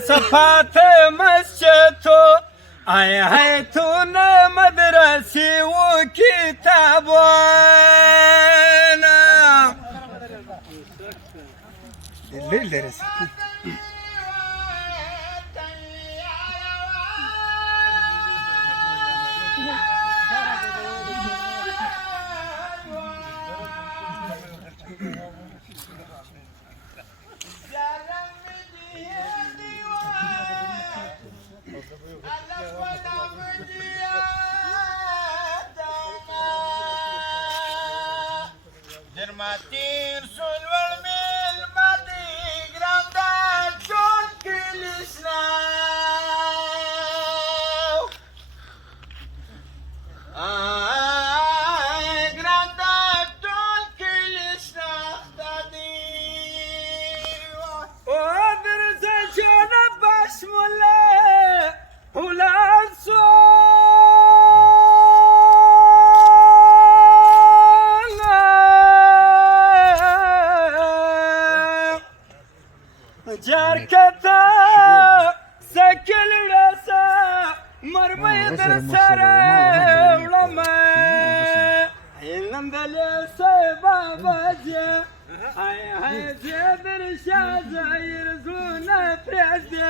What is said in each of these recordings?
صفات مسجدو آی حیتون مدرسی و کتابانا لیل درسی Matir sulwal mil mati granda chon kilisna granda chon kilisna dadi o derse chona basmule ulanso جاركتا سكل راسا مرمي درسارا ولما هندلي سبا باجي هاي زبر شازا يرزونا فريزي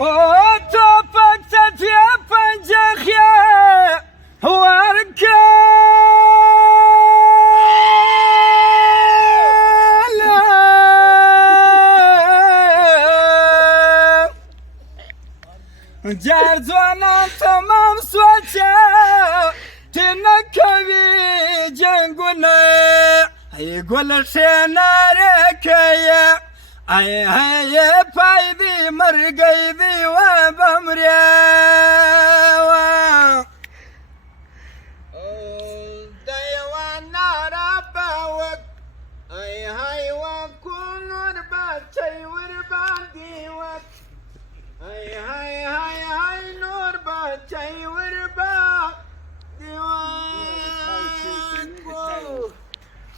او توفك تتيا بنجخيا واركا جار زوانا تمام سوچا تنكوي جنگونا يقول شناركيا اي هاي بايدي مرقيدي وبم